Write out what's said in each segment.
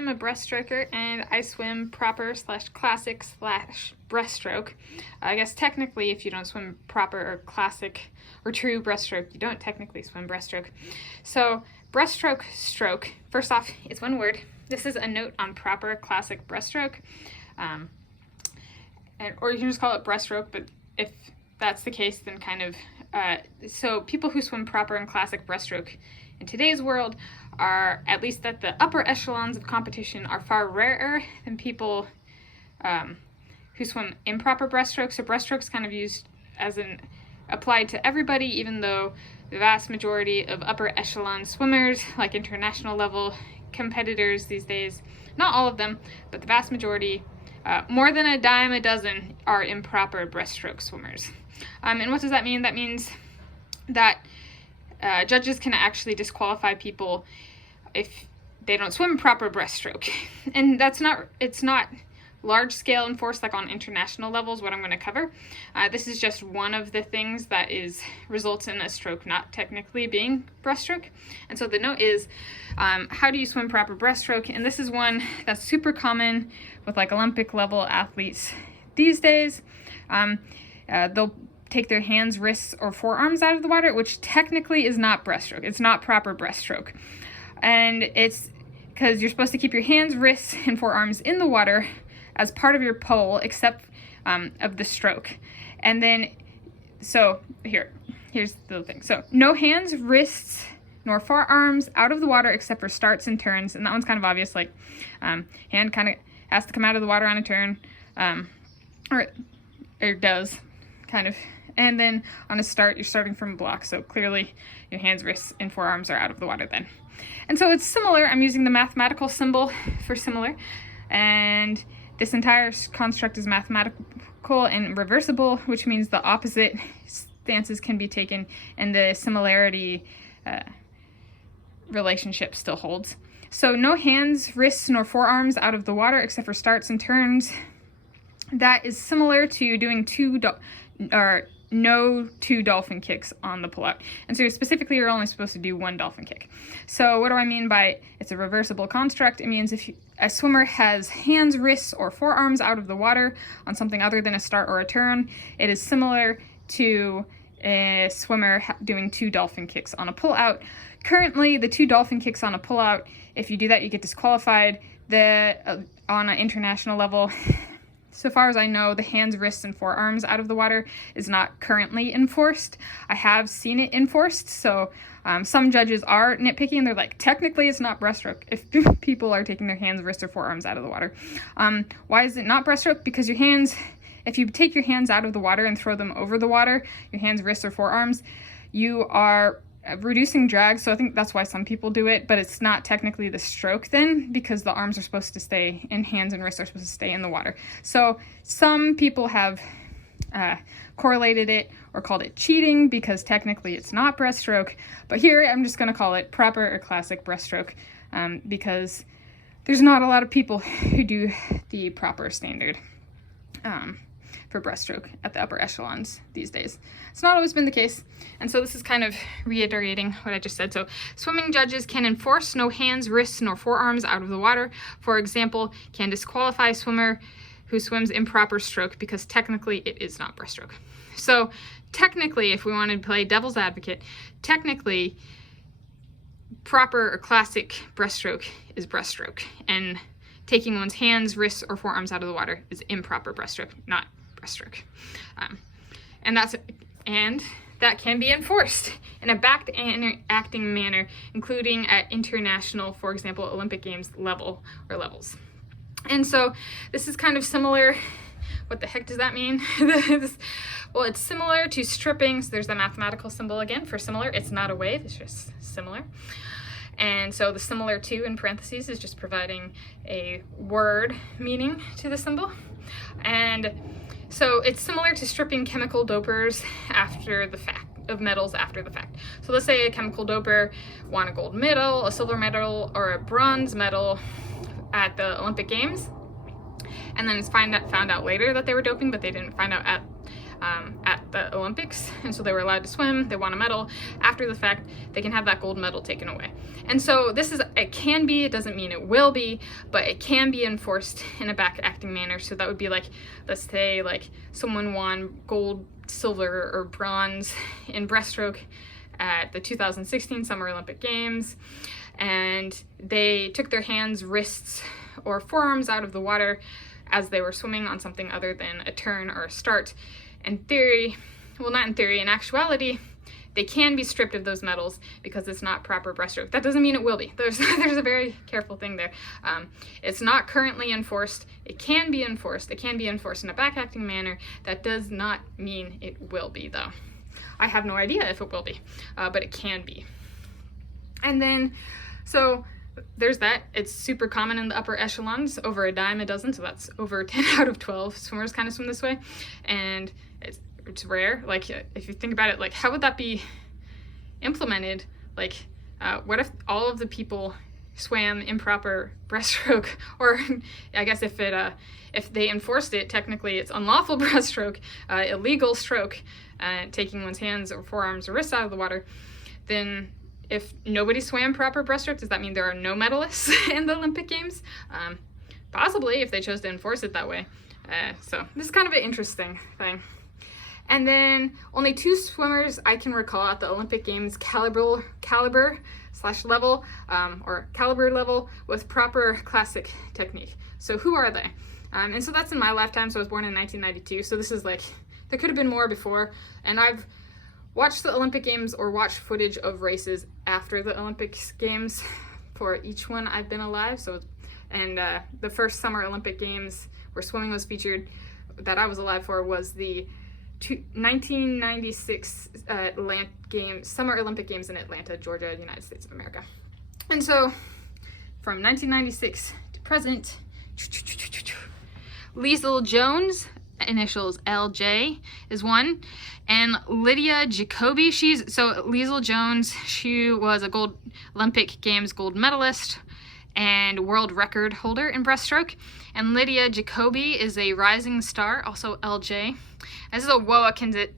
am a breaststroker and I swim proper / classic / breaststroke. I guess technically if you don't swim proper or classic or true breaststroke, you don't technically swim breaststroke. So breaststroke, stroke, first off, it's one word. This is a note on proper classic breaststroke. Or you can just call it breaststroke, but if that's the case, then kind of, so people who swim proper and classic breaststroke in today's world are, at least at the upper echelons of competition, are far rarer than people who swim improper breaststroke. So breaststroke's kind of used as an applied to everybody, even though the vast majority of upper echelon swimmers, like international level competitors these days, not all of them, but the vast majority, more than a dime a dozen, are improper breaststroke swimmers. And what does that mean? That means that judges can actually disqualify people if they don't swim proper breaststroke. And it's not large scale enforced like on international levels, what I'm going to cover. This is just one of the things that results in a stroke not technically being breaststroke. And so the note is, how do you swim proper breaststroke? And this is one that's super common with like Olympic level athletes these days. They'll take their hands, wrists, or forearms out of the water, which technically is not breaststroke. It's not proper breaststroke. And it's because you're supposed to keep your hands, wrists, and forearms in the water as part of your pole, except of the stroke. And then, so here's the thing. So no hands, wrists, nor forearms out of the water except for starts and turns. And that one's kind of obvious, like hand kind of has to come out of the water on a turn, or it does, kind of. And then on a start, you're starting from a block. So clearly your hands, wrists, and forearms are out of the water then. And so it's similar. I'm using the mathematical symbol for similar. And this entire construct is mathematical and reversible, which means the opposite stances can be taken and the similarity relationship still holds. So no hands, wrists, nor forearms out of the water except for starts and turns. That is similar to doing no two dolphin kicks on the pullout. And so specifically, you're only supposed to do one dolphin kick. So what do I mean by it's a reversible construct? It means if a swimmer has hands, wrists, or forearms out of the water on something other than a start or a turn, it is similar to a swimmer doing two dolphin kicks on a pullout. Currently, the two dolphin kicks on a pullout, if you do that, you get disqualified. On an international level, so far as I know, the hands, wrists, and forearms out of the water is not currently enforced. I have seen it enforced, so some judges are nitpicky and they're like, technically it's not breaststroke if people are taking their hands, wrists, or forearms out of the water. Why is it not breaststroke? Because your hands, if you take your hands out of the water and throw them over the water, your hands, wrists, or forearms, you are reducing drag, so I think that's why some people do it, but it's not technically the stroke then, because the arms are supposed to stay, and hands and wrists are supposed to stay in the water. So some people have correlated it or called it cheating because technically it's not breaststroke, but here I'm just going to call it proper or classic breaststroke because there's not a lot of people who do the proper standard for breaststroke at the upper echelons these days. It's not always been the case, and so this is kind of reiterating what I just said. So swimming judges can enforce no hands, wrists, nor forearms out of the water. For example, can disqualify a swimmer who swims improper stroke because technically it is not breaststroke. So technically, if we wanted to play devil's advocate, technically proper or classic breaststroke is breaststroke, and taking one's hands, wrists, or forearms out of the water is improper breaststroke, not breaststroke. And that can be enforced in a backed acting manner, including at international, for example, Olympic Games level or levels. And so this is kind of similar. What the heck does that mean? Well, it's similar to stripping. So there's the mathematical symbol again for similar. It's not a wave, it's just similar. And so the similar to in parentheses is just providing a word meaning to the symbol. And so it's similar to stripping chemical dopers after the fact, of medals after the fact. So let's say a chemical doper won a gold medal, a silver medal, or a bronze medal at the Olympic Games, and then it's found out later that they were doping, but they didn't find out at the Olympics, and so they were allowed to swim, they won a medal. After the fact, they can have that gold medal taken away. And so this is, it can be, it doesn't mean it will be, but it can be enforced in a back-acting manner. So that would be like, let's say like someone won gold, silver, or bronze in breaststroke at the 2016 Summer Olympic Games, and they took their hands, wrists, or forearms out of the water as they were swimming on something other than a turn or a start. In theory, well, not in theory, in actuality, they can be stripped of those medals because it's not proper breaststroke. That doesn't mean it will be. There's a very careful thing there. It's not currently enforced. It can be enforced. It can be enforced in a back-acting manner. That does not mean it will be, though. I have no idea if it will be, but it can be. And then, so there's that. It's super common in the upper echelons, over a dime a dozen, so that's over 10 out of 12 swimmers kind of swim this way. And it's rare. Like, if you think about it, like, how would that be implemented? Like, what if all of the people swam improper breaststroke? Or I guess if they enforced it, technically it's unlawful breaststroke, illegal stroke, taking one's hands or forearms or wrists out of the water. Then if nobody swam proper breaststroke, does that mean there are no medalists in the Olympic Games? Possibly, if they chose to enforce it that way. So this is kind of an interesting thing. And then only 2 swimmers I can recall at the Olympic Games caliber level with proper classic technique. So who are they? And so that's in my lifetime, so I was born in 1992, so this is like, there could have been more before, and I've watched the Olympic Games or watched footage of races after the Olympics Games for each one I've been alive. So, and the first Summer Olympic Games where swimming was featured that I was alive for was the 1996 Summer Olympic Games in Atlanta, Georgia, United States of America. And so from 1996 to present, Leisel Jones, initials LJ, is one, and Lydia Jacoby, Leisel Jones, she was a Olympic Games gold medalist and world record holder in breaststroke, and Lydia Jacoby is a rising star, also LJ. This is a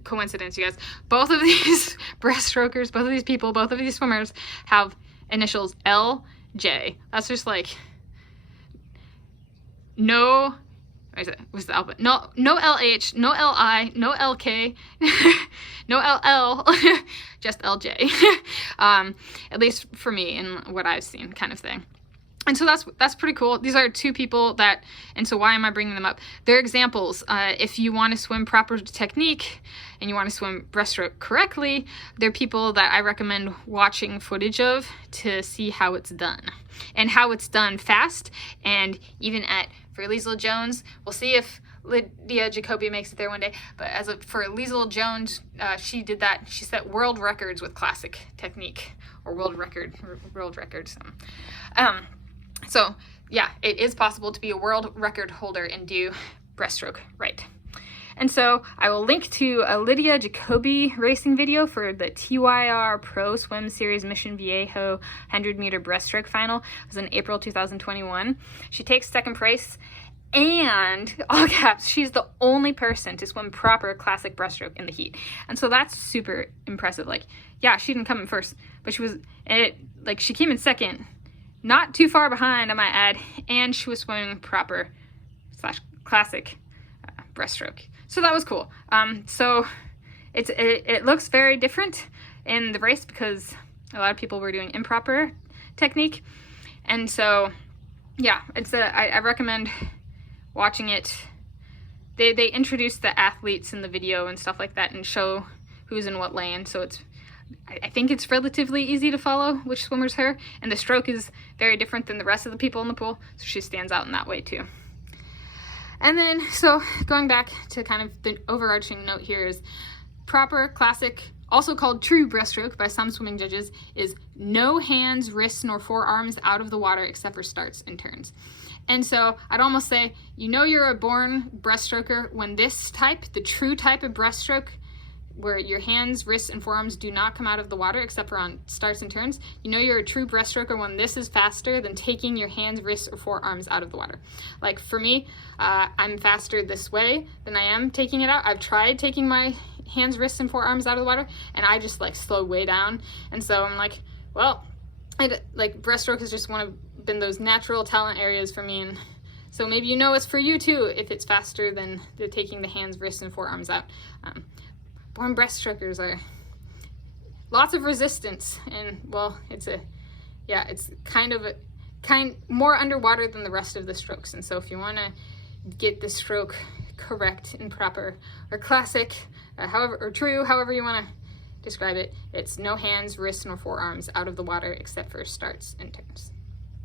coincidence, you guys. Both of these breaststrokers, both of these people, both of these swimmers have initials LJ. That's just like no, what's the alphabet? No LH, no LI, no LK, no LL, just LJ. At least for me and what I've seen, kind of thing. And so that's pretty cool. These are 2 people that, and so why am I bringing them up? They're examples. If you want to swim proper technique and you want to swim breaststroke correctly, they're people that I recommend watching footage of to see how it's done. And how it's done fast, and even for Leisel Jones, we'll see if Lydia Jacoby makes it there one day, but for Leisel Jones, she did that. She set world records with classic technique, or world records. So yeah, it is possible to be a world record holder and do breaststroke right. And so I will link to a Lydia Jacoby racing video for the TYR Pro Swim Series Mission Viejo 100-meter breaststroke final. It was in April 2021. She takes second place, and all caps, she's the only person to swim proper classic breaststroke in the heat. And so that's super impressive. Like, yeah, she didn't come in first, but she came in second, not too far behind, I might add, and she was swimming proper / classic breaststroke. So that was cool. So it looks very different in the race because a lot of people were doing improper technique. And so, yeah, I recommend watching it. They introduce the athletes in the video and stuff like that and show who's in what lane. So I think it's relatively easy to follow which swimmer's her, and the stroke is very different than the rest of the people in the pool, so she stands out in that way too. And then, so going back to kind of the overarching note here is proper classic, also called true breaststroke by some swimming judges, is no hands, wrists, nor forearms out of the water except for starts and turns. And so I'd almost say, you're a born breaststroker when this type, the true type of breaststroke, where your hands, wrists, and forearms do not come out of the water except for on starts and turns. You're a true breaststroker when this is faster than taking your hands, wrists, or forearms out of the water. Like for me, I'm faster this way than I am taking it out. I've tried taking my hands, wrists, and forearms out of the water, and I just like slow way down. And so I'm like, well, like breaststroke has just been those natural talent areas for me, and so maybe you know it's for you too if it's faster than taking the hands, wrists, and forearms out. Born breaststrokers are lots of resistance, and well, it's kind of more underwater than the rest of the strokes. And so if you want to get the stroke correct and proper or classic, or true, however you want to describe it, it's no hands, wrists, nor forearms out of the water except for starts and turns.